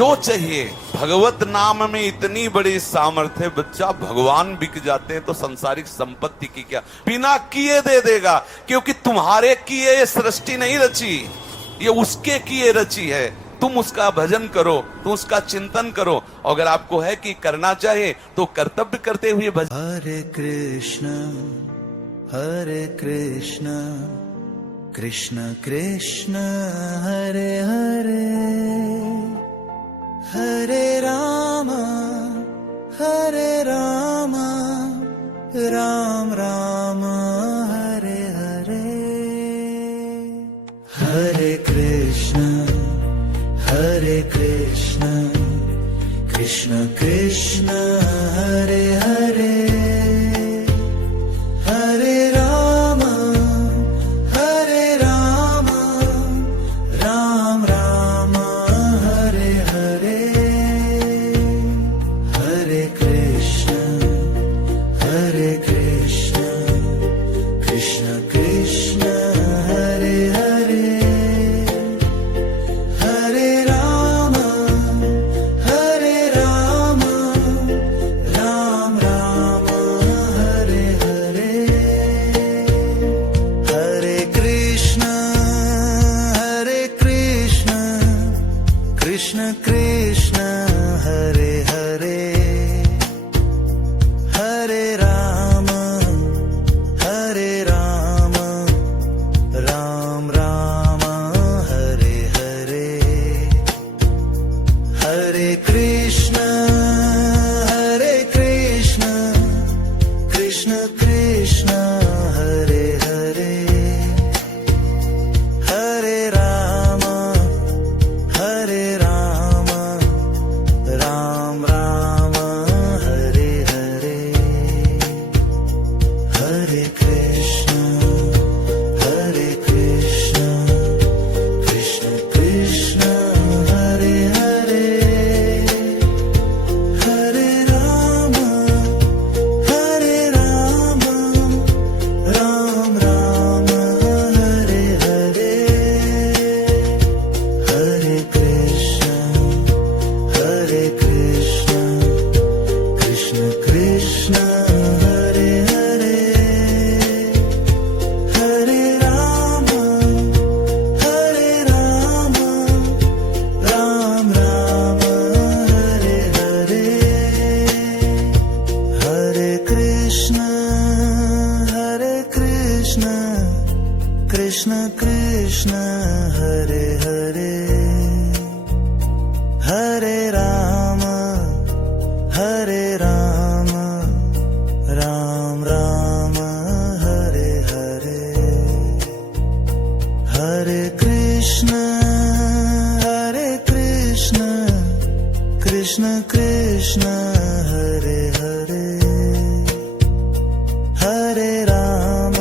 जो चाहिए। भगवत नाम में इतनी बड़ी सामर्थ्य, बच्चा भगवान बिक जाते हैं तो संसारिक संपत्ति की क्या, बिना किए दे देगा, क्योंकि तुम्हारे किए ये सृष्टि नहीं रची, ये उसके किए रची है। तुम उसका भजन करो, तुम उसका चिंतन करो, अगर आपको है कि करना चाहे तो कर्तव्य करते हुए भजन। हरे कृष्ण कृष्ण कृष्ण हरे हरे, हरे राम राम राम हरे हरे। हरे कृष्ण कृष्ण कृष्ण हरे हरे, हरे राम राम राम हरे हरे। हरे कृष्ण कृष्ण कृष्ण हरे हरे, हरे राम राम राम हरे हरे। हरे कृष्ण कृष्ण कृष्ण हरे हरे, हरे राम राम राम हरे हरे। हरे कृष्ण कृष्ण कृष्ण हरे हरे, हरे राम राम राम हरे हरे। हरे कृष्ण कृष्ण कृष्ण हरे हरे, हरे राम राम राम हरे हरे। हरे कृष्ण कृष्ण कृष्ण हरे हरे, हरे राम राम राम हरे हरे। हरे कृष्ण कृष्ण कृष्ण हरे हरे, हरे राम राम राम हरे हरे। हरे कृष्ण कृष्ण कृष्ण हरे हरे, हरे राम राम राम हरे हरे। हरे कृष्ण कृष्ण कृष्ण हरे हरे, हरे राम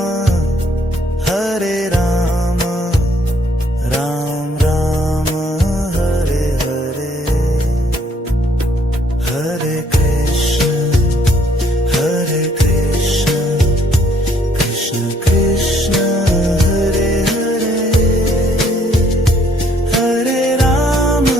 राम राम हरे हरे। हरे कृष्ण कृष्ण कृष्ण हरे हरे, हरे राम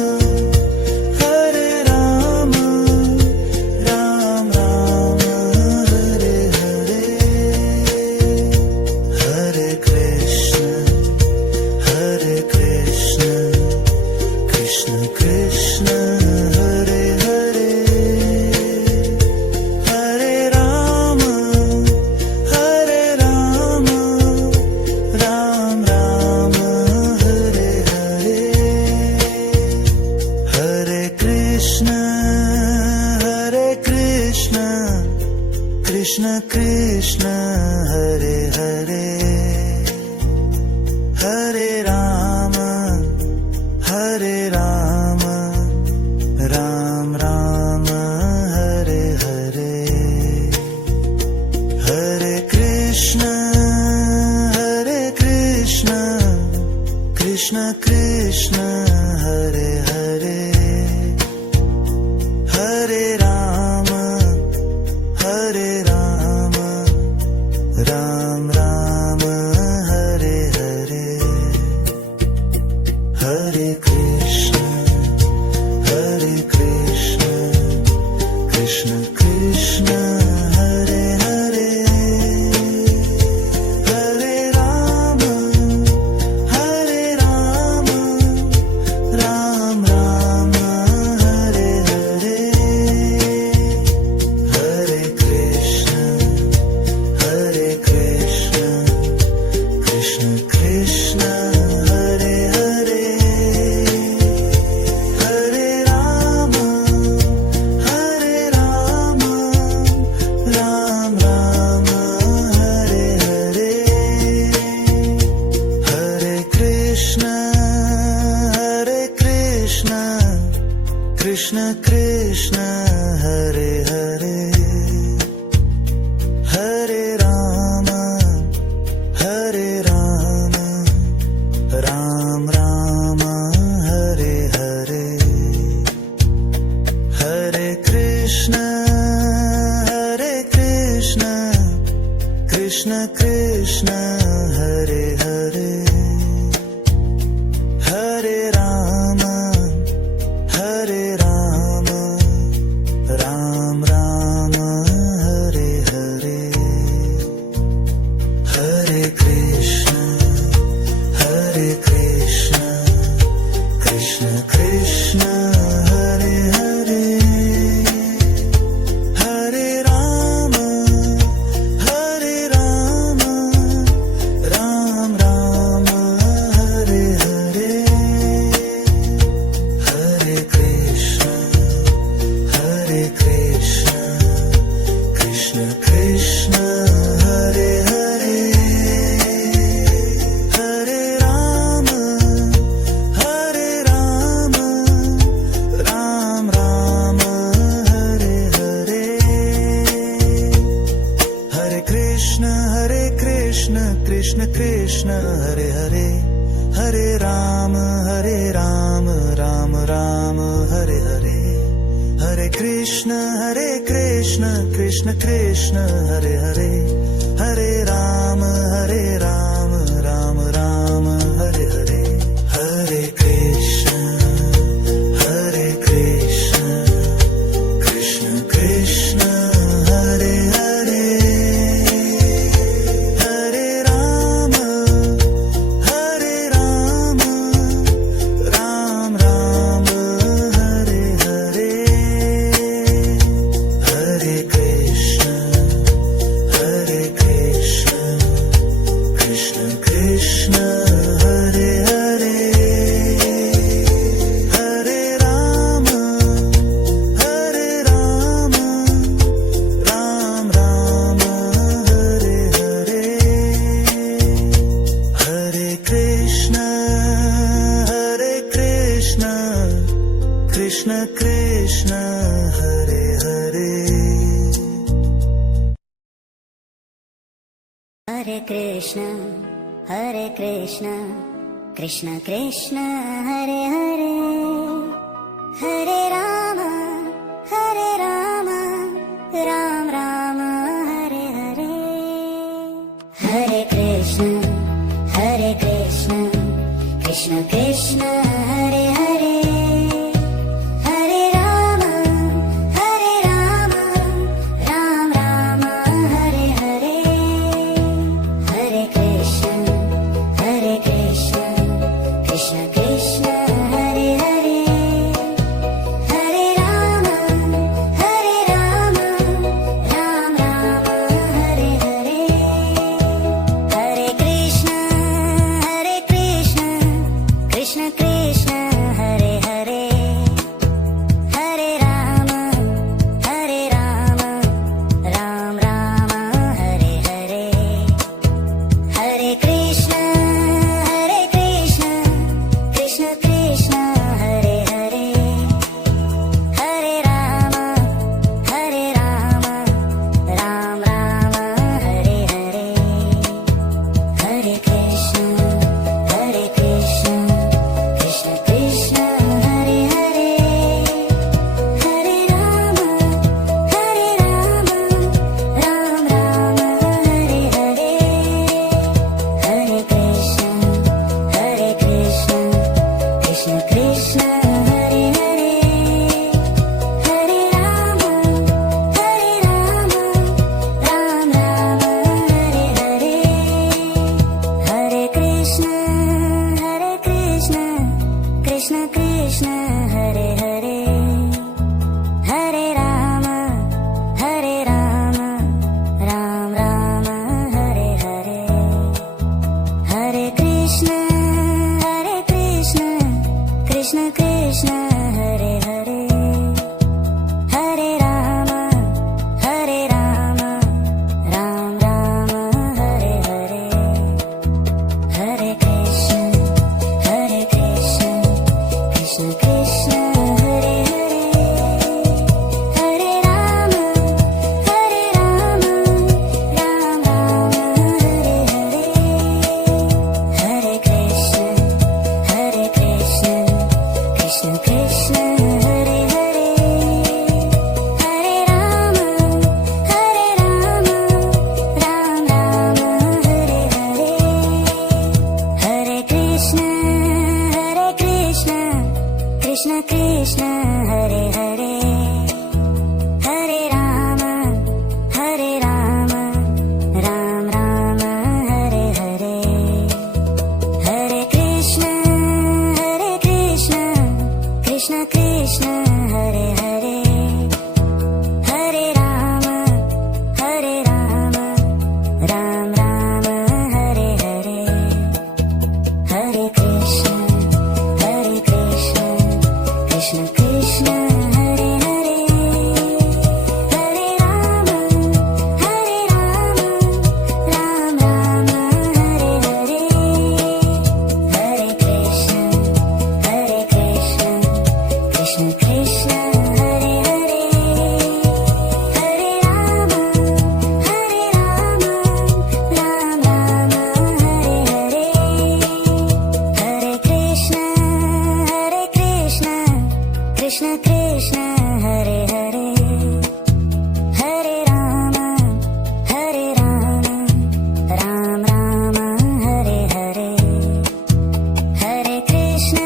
राम राम हरे हरे। हरे कृष्ण कृष्ण कृष्ण हरे हरे, हरे राम राम राम हरे हरे। हरे कृष्ण कृष्ण कृष्ण हरे हरे, हरे राम राम राम हरे हरे। हरे Krishna Krishna Krishna Hare Hare Hare Ram Ram Ram Hare Hare Hare Krishna Krishna Krishna Hare Hare Hare Ram Ram Ram Hare Hare Hare Krishna Krishna Krishna Hare Hare Hare Ram Ram Ram Hare Hare Hare Krishna Krishna Krishna Hare Hare Hare Ram Ram Ram Hare Hare Hare Krishna Krishna Krishna Hare Hare Hare Ram Ram Ram Hare Hare Hare Krishna Krishna Krishna Hare Hare Hare Ram Ram Ram Hare Hare Hare Krishna Krishna Krishna Hare Hare Hare Ram Ram Ram Hare Hare Hare Krishna Krishna Krishna Hare Hare Hare Ram Ram Ram Hare Hare Hare Krishna Krishna Krishna Hare Hare Hare Krishna Krishna Krishna Hare Hare Hare Ram Ram Ram Hare Hare Hare Krishna Krishna Krishna Hare Hare Hare Ram Ram Ram Hare Hare Hare Krishna Krishna Krishna Hare Hare Hare Ram Ram Ram Hare Hare Hare Krishna Krishna Krishna Hare Hare Hare Ram Ram Ram Hare Hare Hare Krishna Krishna Krishna Hare Hare Hare Ram Ram Ram Hare Hare Hare Krishna Krishna Krishna Hare Hare Hare Ram Ram Ram Hare Hare Hare Krishna Krishna Krishna Hare Hare Hare Ram Ram Ram Hare Hare Hare Krishna Krishna Krishna Hare Hare Hare Ram Ram Ram Hare Hare Hare Krishna Krishna Krishna Hare Hare Hare Ram Ram Ram Hare Hare Hare Krishna Krishna Krishna Hare Hare Krishna Krishna Hare Hare Hare Ram Ram Ram Hare Hare Hare Krishna Krishna Krishna Hare Hare Hare Ram Ram Ram Hare Hare Hare Krishna Krishna Krishna Hare Hare Hare Ram Ram Ram Hare Hare Hare Krishna Krishna Krishna Hare Hare Hare Ram Ram Ram Hare Hare Hare Krishna Krishna Krishna Hare Hare Hare Ram Ram Ram Hare Hare Hare Krishna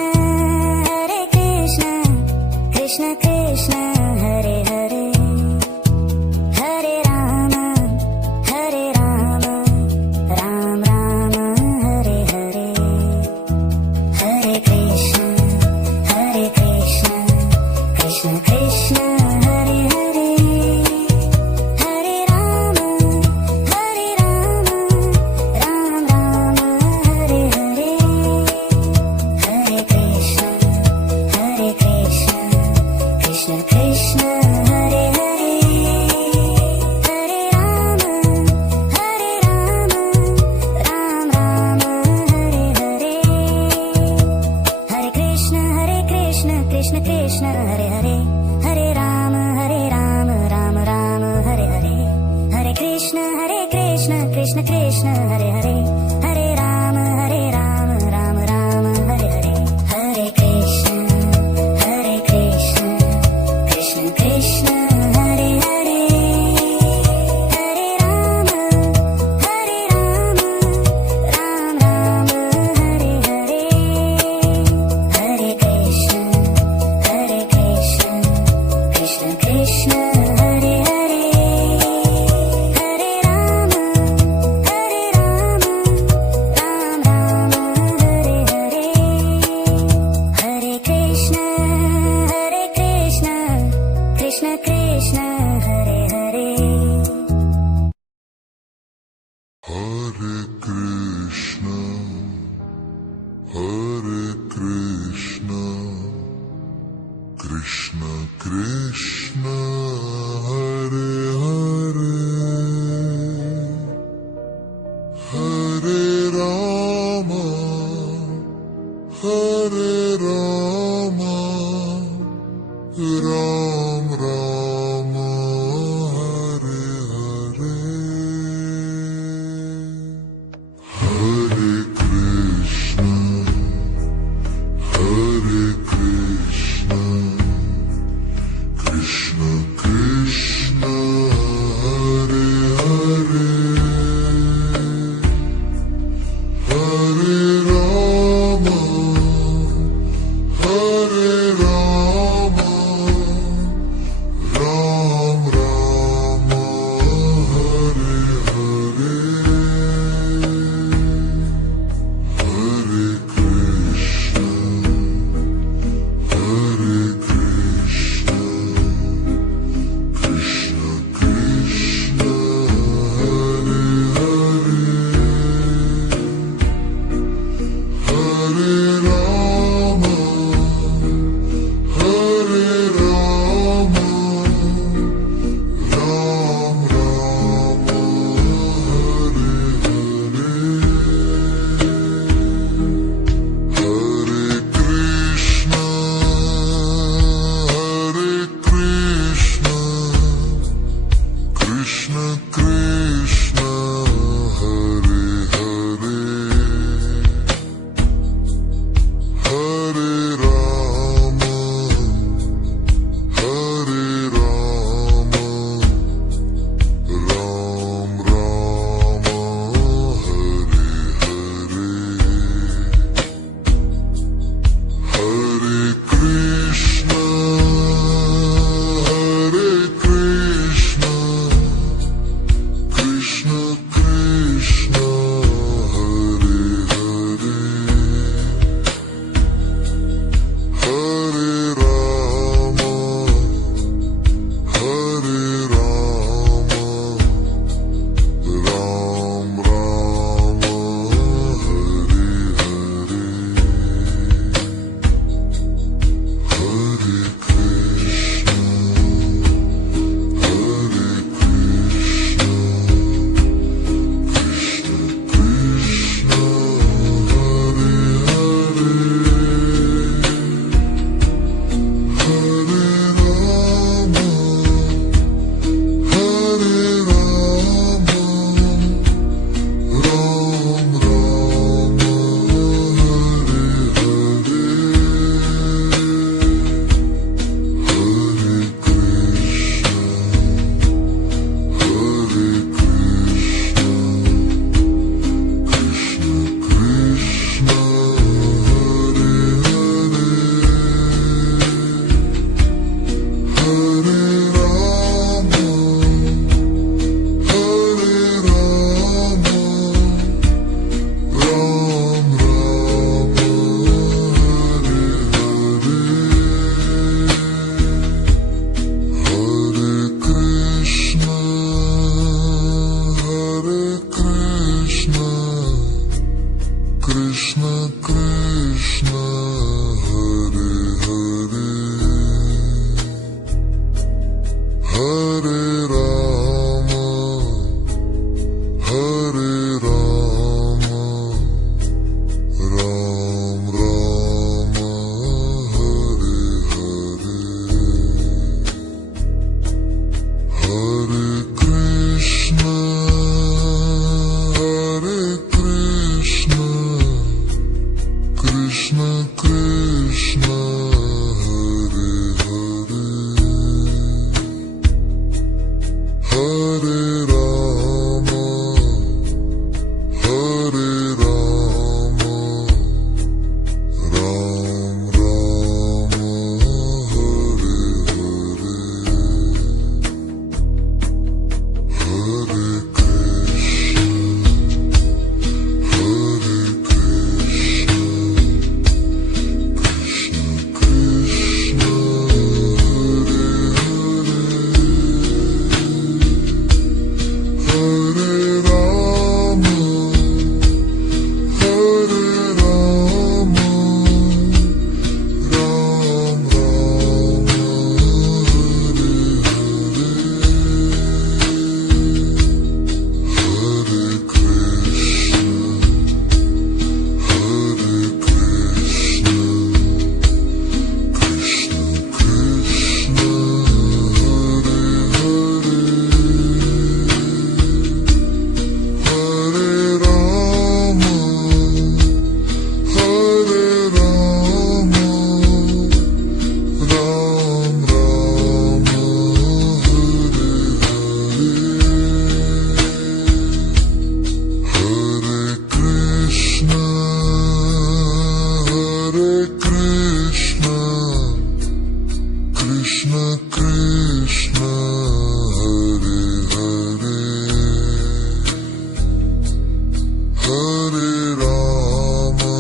Krishna Krishna Hare Hare Hare Ram Ram Ram Hare Hare Hare Krishna Krishna Krishna Hare Hare Hare Ram Ram Ram Hare Hare Hare Krishna Krishna Krishna Hare Hare Hare Ram Ram Hare Hare Hare Krishna Krishna Krishna Hare Hare Hare Ram Ram Ram Hare Hare Hare Krishna Krishna Krishna Hare Hare Hare Ram Ram Ram Hare Hare Hare Krishna Krishna Krishna Hare Hare Hare Ram Ram Ram Hare Hare Hare Krishna Krishna Krishna Hare Hare Hare Ram Ram Hare Hare Hare Krishna Krishna Krishna Hare Hare Hare Krishna, Krishna Krishna, Hare Hare, Hare Rama, Ram Rama, Hare Hare. Hare Krishna, Krishna Krishna, Krishna, Hare Hare, Hare Rama,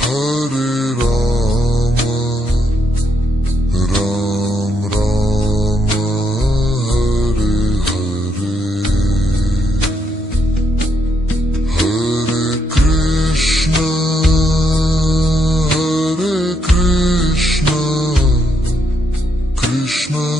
Hare Rama, Ram Rama, Hare Hare, Hare Krishna, Krishna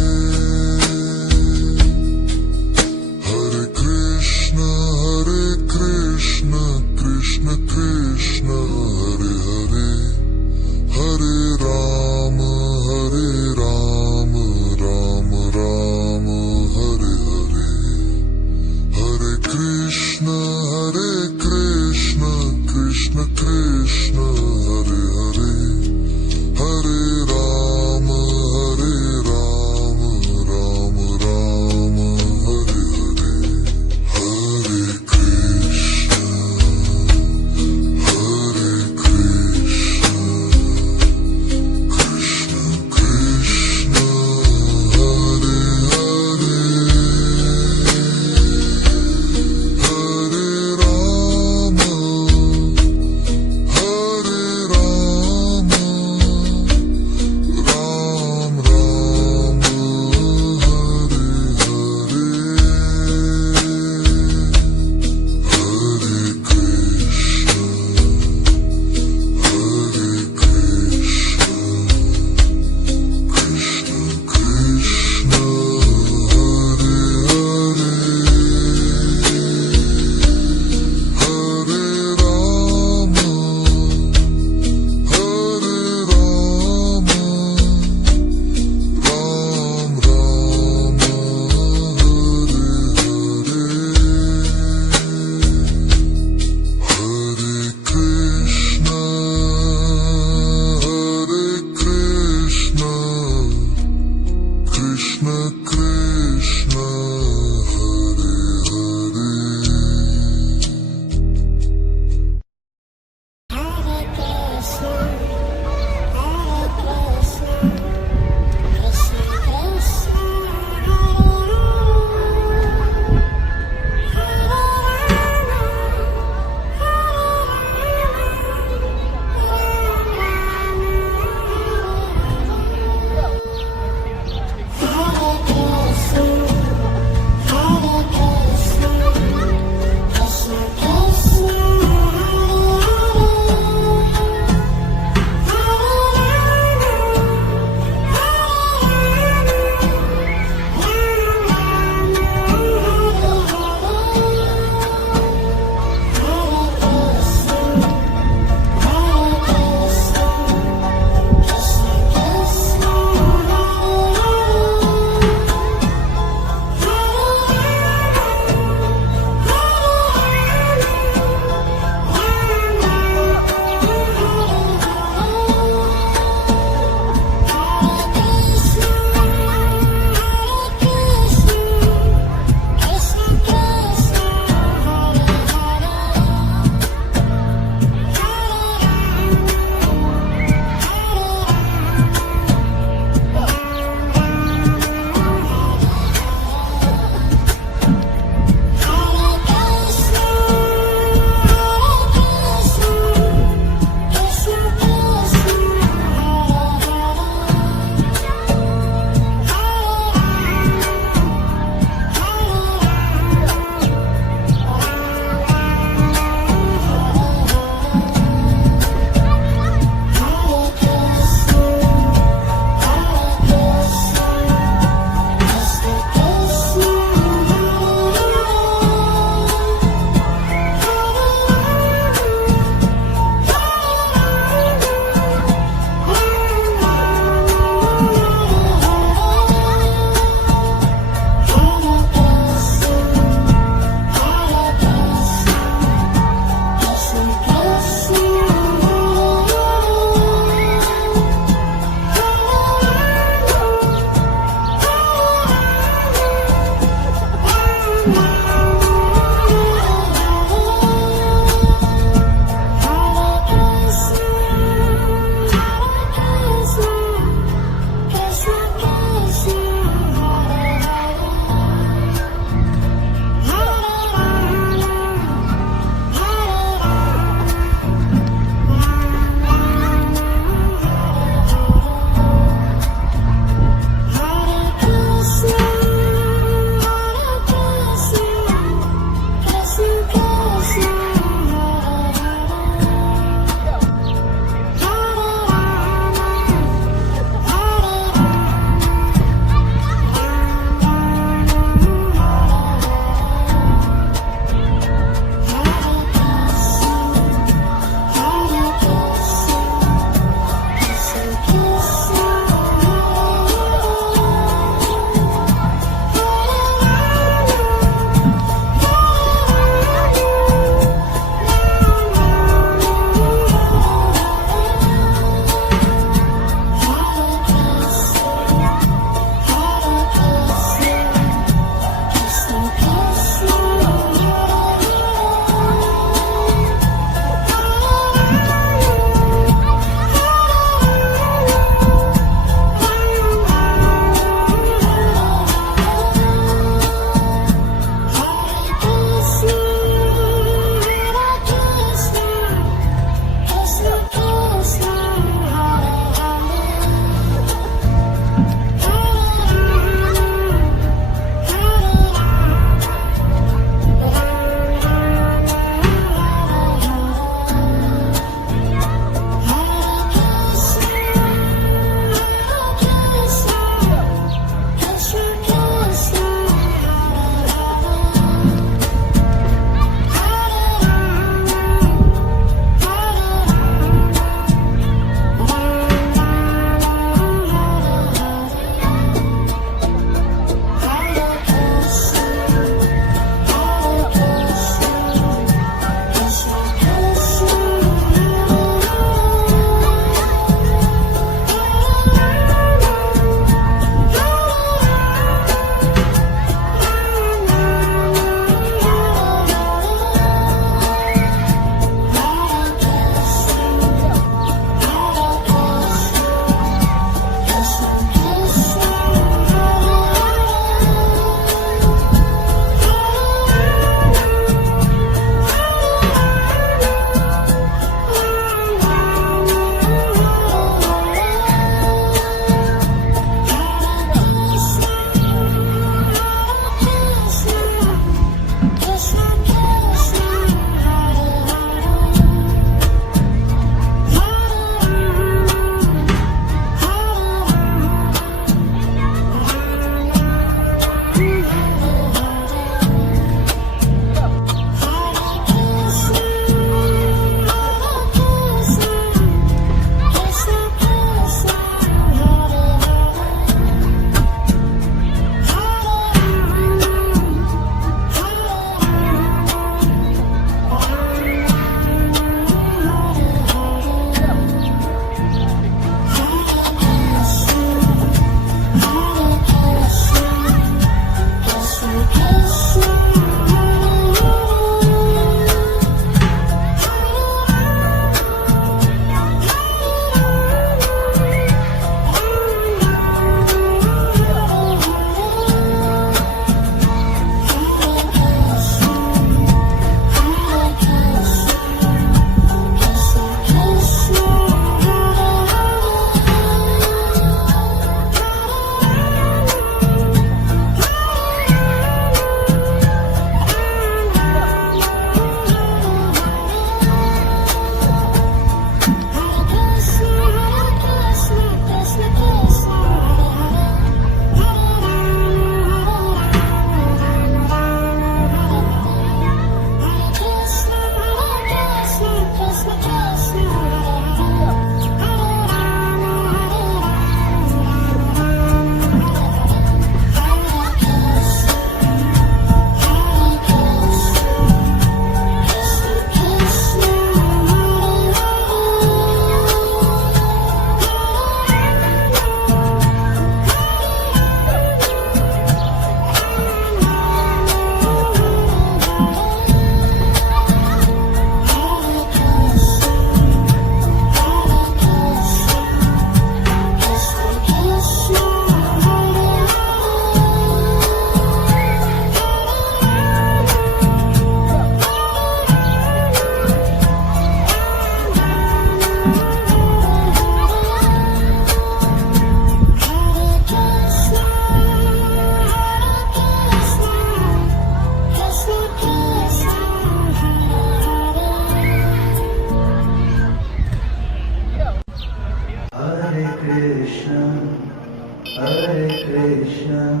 Krishna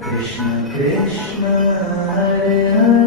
Krishna Krishna Hare Hare